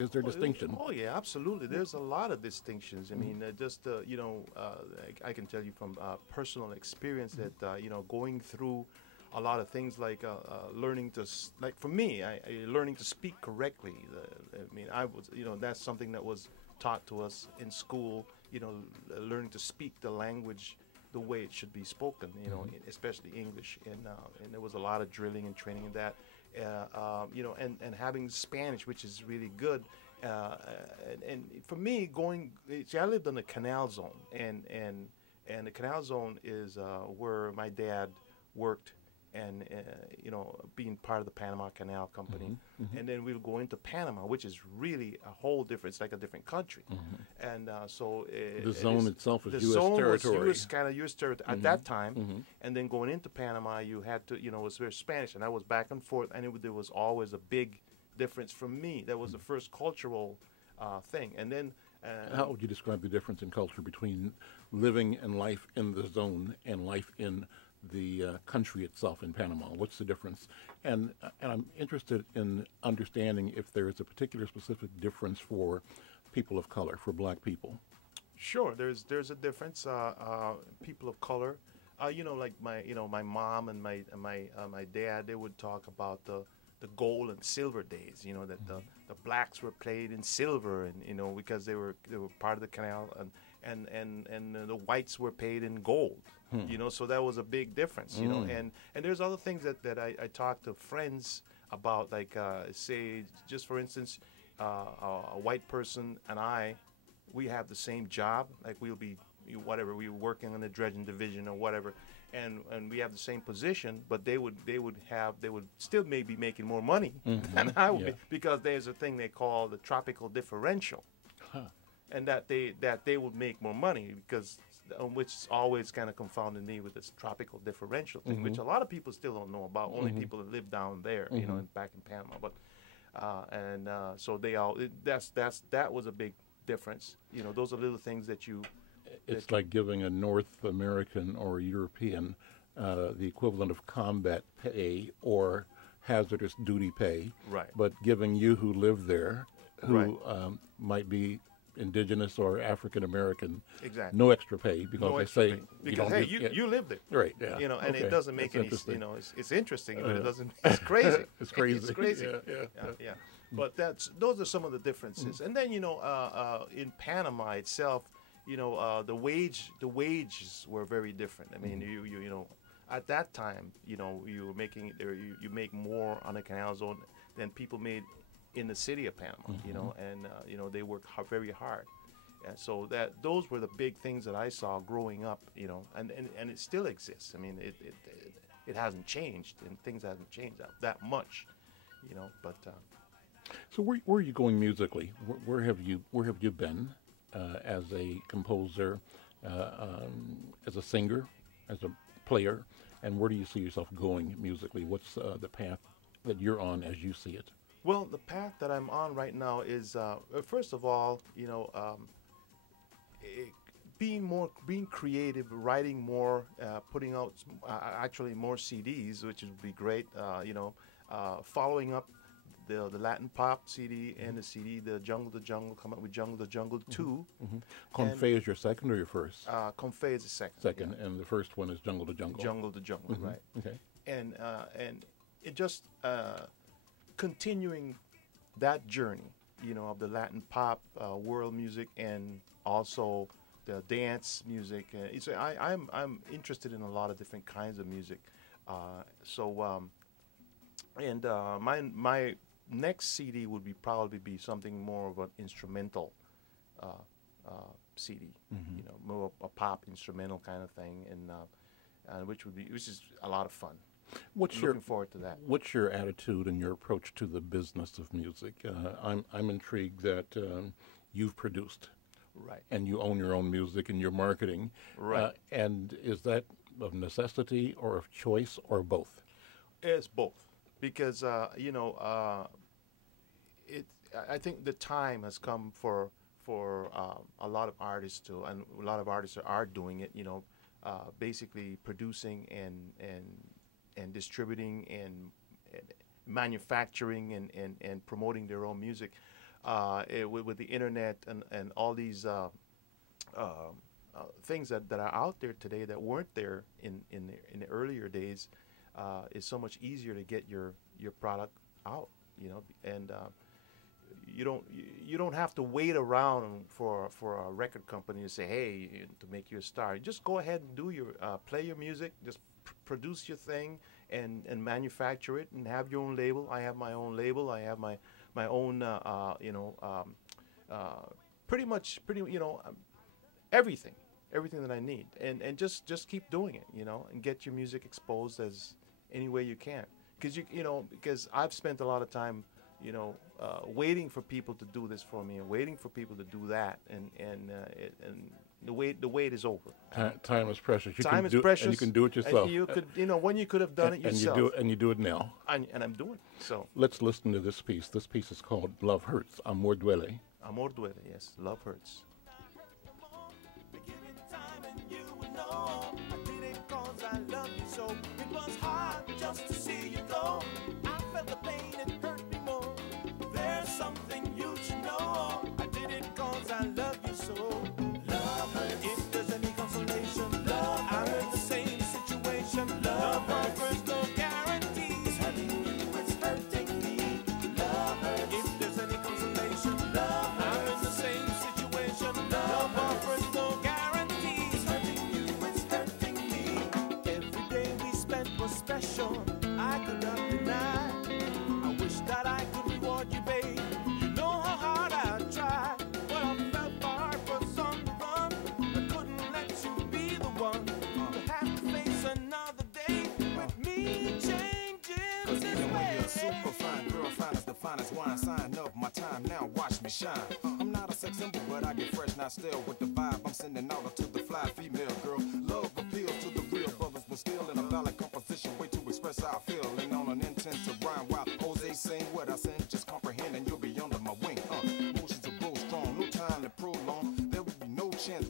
Is there distinction? Oh yeah, absolutely. There's a lot of distinctions. I mean, just I can tell you from personal experience that going through a lot of things like learning to like for me, learning to speak correctly. I mean, I was that's something that was taught to us in school. Learning to speak the language the way it should be spoken. Especially English, and there was a lot of drilling and training in that. And having Spanish, which is really good. And for me, see, I lived in the Canal Zone, and the Canal Zone is where my dad worked, and being part of the Panama Canal Company, and then we'll go into Panama, which is really a whole different. It's like a different country, and so The zone itself the is U.S. zone was territory. U.S. kind of U.S. territory at that time, and then going into Panama, you had to, it was very Spanish, and I was back and forth, and there was always a big difference for me. That was the first cultural thing, and then. How would you describe the difference in culture between living and life in the zone and life in the country itself in Panama? What's the difference? And I'm interested in understanding if there is a particular specific difference for people of color, for black people. Sure, there's a difference. People of color, like my mom and my dad, they would talk about the gold and silver days. That the blacks were paid in silver, and because they were part of the canal, and the whites were paid in gold. So that was a big difference. And there's other things that I talk to friends about, like say, just for instance, a white person and we have the same job. Like we'll be whatever, we were working on the dredging division or whatever, and we have the same position, but they would still maybe making more money than I would be, because there's a thing they call the tropical differential, and that they would make more money because. Which always kind of confounded me with this tropical differential thing, which a lot of people still don't know about. Only people that live down there, back in Panama. But so that was a big difference. Those are little things that you. It's like giving a North American or European the equivalent of combat pay or hazardous duty pay, right? But giving you who live there, who might be indigenous or African American, exactly, no extra pay because no they extra say pay. Because you live there, right? Yeah, and it doesn't make any. It's interesting, but it doesn't. It's crazy. It's crazy. It's crazy. Yeah. But those are some of the differences. And then in Panama itself, the wages were very different. I mean, you at that time, you were making you make more on the Canal Zone than people made in the city of Panama, and they work very hard, and so those were the big things that I saw growing up, and it still exists. I mean, it hasn't changed, and things hasn't changed that much, But so where are you going musically? Where have you been as a composer, as a singer, as a player, and where do you see yourself going musically? What's the path that you're on as you see it? Well, the path that I'm on right now is, first of all, being creative, writing more, putting out actually more CDs, which would be great. Following up the Latin pop CD and the CD, the Jungle to Jungle, come up with Jungle to Jungle 2. Confe is your second or your first? Confe is the second. Second, and the first one is Jungle to Jungle. Jungle to Jungle, right? Okay. And it just. Continuing that journey, of the Latin pop, world music, and also the dance music. I'm interested in a lot of different kinds of music. My next CD would probably be something more of an instrumental CD, more a pop instrumental kind of thing, and which is a lot of fun. Looking forward to that. What's your attitude and your approach to the business of music? I'm intrigued that you've produced, right, and you own your own music and your marketing, right. And is that of necessity or of choice or both? It's both, because I think the time has come for a lot of artists and a lot of artists are doing it. Basically producing and distributing and manufacturing and promoting their own music. with the internet and all these things that are out there today that weren't there in the earlier days, it's so much easier to get your product out, and you don't have to wait around for a record company to say, hey, to make you a star. Just go ahead and do your play your music, just produce your thing and manufacture it and have your own label. I have my own label. I have my own everything that I need, and just keep doing it, and get your music exposed as any way you can, because I've spent a lot of time waiting for people to do this for me and waiting for people to do that, and the wait is over. Time is precious. Time is precious, and you can do it yourself. And you could, when you could have done it yourself. And you do it now. And I'm doing it. So let's listen to this piece. This piece is called "Love Hurts." Amor duele. Amor duele. Yes, love hurts. I love you so. It was hard just to see you go. I felt the pain, it hurt me more. There's something you should know. I did it 'cause I love you so. Love hurts. If there's any consolation, love hurts. I'm in the same situation. Love offers no guarantee. It's hurting you, it's hurting me. Love hurts. If there's any consolation, love hurts. I'm in the same situation. Love offers no guarantee. It's hurting you, it's hurting me. Every day we spent was special. I could not deny. I wish that I could reward you, babe. You know how hard I tried, but I felt my heart was on the run. I couldn't let you be the one to have to face another day with me changing. 'Cause this even when way. you're a super fine girl, fine as the finest wine, sign up my time now, watch me shine. I'm not a sex symbol, but I get fresh, not still with the vibe I'm sending out to the fly female girl. Love appeals to the real brothers, but still in a valid composition, way to express how I feel. Ain't on an intent to rhyme while Jose sing what I sing, just comprehend and you'll be under my wing. Emotions will grow strong, no time to prolong. There will be no chance